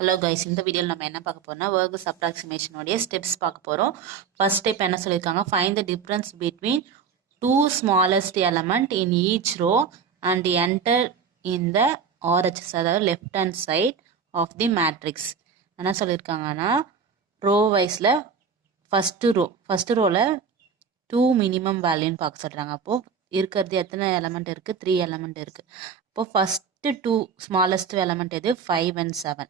Hello guys, இந்த வீடியோவில் நம்ம என்ன பார்க்க போறோம்னா வர்க்கஸ் அப்ராக்சிமேஷனோடைய ஸ்டெப்ஸ் பார்க்க போகிறோம். ஃபர்ஸ்ட் ஸ்டெப் என்ன சொல்லியிருக்காங்க, find the difference between two smallest element in each row and enter in the RHS, அதாவது left hand side of the matrix. என்ன சொல்லியிருக்காங்கன்னா, ரோ வைஸில் ஃபஸ்ட்டு ரோவில் 2 மினிமம் வேல்யூன்னு பார்க்க சொல்கிறாங்க. அப்போது இருக்கிறது எத்தனை எலமெண்ட் இருக்குது? 3 எலமெண்ட் இருக்குது. அப்போது ஃபஸ்ட்டு 2 ஸ்மாலஸ்ட் எலமெண்ட் எது? 5 and 7.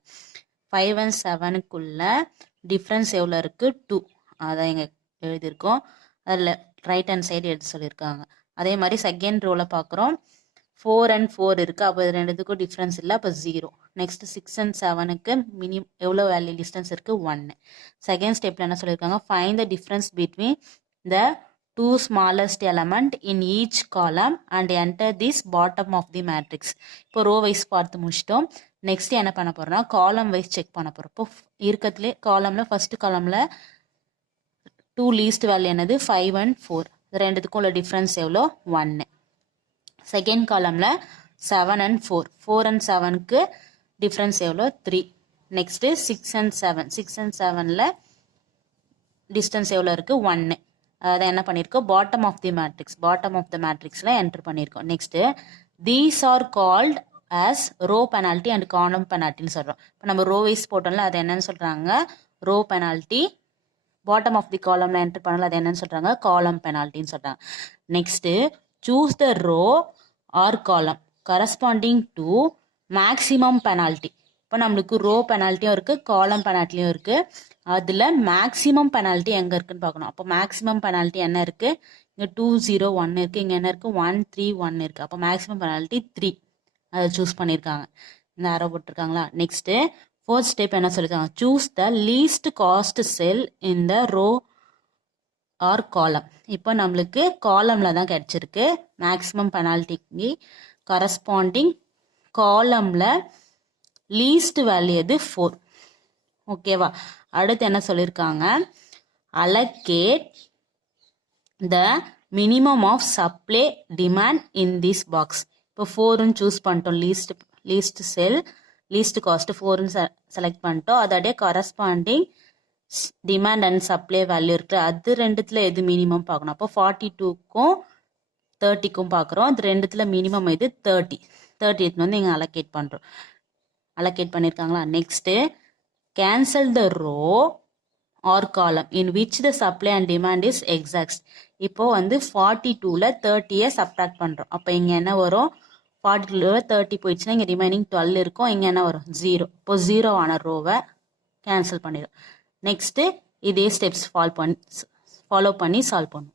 5 and 7க்குள்ள டிஃப்ரென்ஸ் எவ்வளோ இருக்குது? 2. அதை இங்கே எழுதியிருக்கோம். அதில் ரைட் ஹேண்ட் சைடு எடுத்து சொல்லியிருக்காங்க. அதே மாதிரி செகண்ட் ரோவில் பார்க்குறோம், 4 and 4 இருக்குது. அப்போ இது ரெண்டுத்துக்கும் டிஃப்ரென்ஸ் இல்லை, அப்போ 0. நெக்ஸ்ட் 6 and 7க்கு எவ்வளோ வேல்யூ டிஸ்டன்ஸ் இருக்குது? 1. செகண்ட் ஸ்டெப்பில் என்ன சொல்லியிருக்காங்க, find the difference between the two smallest element in each column and enter this bottom of the matrix. இப்போ ரோ வைஸ் பார்த்து முடிச்சிட்டோம். நெக்ஸ்ட் என்ன பண்ண போறோம்னா காலம் வைஸ் செக் பண்ண போறோம். இப்போ இருக்கிறதுலே காலம்ல ஃபர்ஸ்ட் காலம்ல 2 லீஸ்ட் வேல்யூ என்னது? 5 and 4. ரெண்டுத்துக்கும் உள்ள டிஃபரன்ஸ் எவ்வளோ? 1. செகண்ட் காலம்ல 7 and 4. 4 and 7க்கு டிஃபரன்ஸ் எவ்வளோ? 3. Next 6 and 7. 6 and 7ல டிஸ்டன்ஸ் எவ்வளோ இருக்கு? 1. அதை என்ன பண்ணியிருக்கோம்? பாட்டம் ஆஃப் த மேட்ரிக்ஸில் என்டர் பண்ணியிருக்கோம். Next these are called as row penalty and column பெனால்ட்டின்னு சொல்கிறோம். இப்போ நம்ம ரோ வைஸ் போட்டோம்ல, அது என்னன்னு சொல்கிறாங்க? Row penalty. Bottom of the காலம்ல என்டர் பண்ணல, அது என்னன்னு சொல்கிறாங்க? காலம் பெனால்ட்டின்னு சொல்கிறாங்க. Next choose the row or column corresponding to maximum penalty. இப்போ நம்மளுக்கு ரோ பெனால்ட்டியும் இருக்குது, காலம் பெனால்ட்டியும் இருக்குது. அதில் மேக்ஸிமம் பெனால்ட்டி எங்கே இருக்குன்னு பார்க்கணும். அப்போ மேக்ஸிமம் பெனால்ட்டி என்ன இருக்குது? இங்கே 2 0 1 இருக்குது. இங்கே என்ன இருக்குது? 1 3 1 இருக்குது. அப்போ மேக்ஸிமம் பெனால்ட்டி 3. அதை சூஸ் பண்ணியிருக்காங்க. இந்த ஆரோ போட்டிருக்காங்களா? நெக்ஸ்ட்டு ஃபோர்த் ஸ்டெப் என்ன சொல்லியிருக்காங்க, choose the least cost cell in the row or column. இப்போ நம்மளுக்கு காலமில் தான் கிடச்சிருக்கு. மேக்ஸிமம் பெனால்ட்டிக்கு கரஸ்பாண்டிங் காலமில் லீஸ்ட் வேல்யூ எது? 4. ஓகேவா? அடுத்து என்ன சொல்லியிருக்காங்க, allocate the minimum of supply demand in this box. இப்போ 4ன்னு சூஸ் பண்ணிட்டோம். லீஸ்ட் செல், லீஸ்ட் காஸ்ட் 4ன்னு செலக்ட் பண்ணிட்டோம். அதோடைய corresponding demand and supply value இருக்குது. அது ரெண்டுத்தில் எது மினிமம் பார்க்கணும். அப்போ 42க்கும் 30க்கும் பார்க்குறோம். அது ரெண்டுத்தில் மினிமம் எது? 30 வந்து இங்கே அலோகேட் பண்ணுறோம். அலோகேட் பண்ணியிருக்காங்களா? Next cancel the row or column in which the supply and demand is exact. இப்போ வந்து 42ல் 30யை சப்ராக்ட் பண்ணுறோம். அப்போ இங்கே என்ன வரும்? 42ல் 30 போயிடுச்சுன்னா இங்கே ரிமைனிங் 12 இருக்கும். இங்கே என்ன வரும்? 0. இப்போ 0 ஆன ரோவை கேன்சல் பண்ணிடும். நெக்ஸ்ட்டு இதே ஸ்டெப்ஸ் ஃபாலோ பண்ணி சால்வ் பண்ணும்.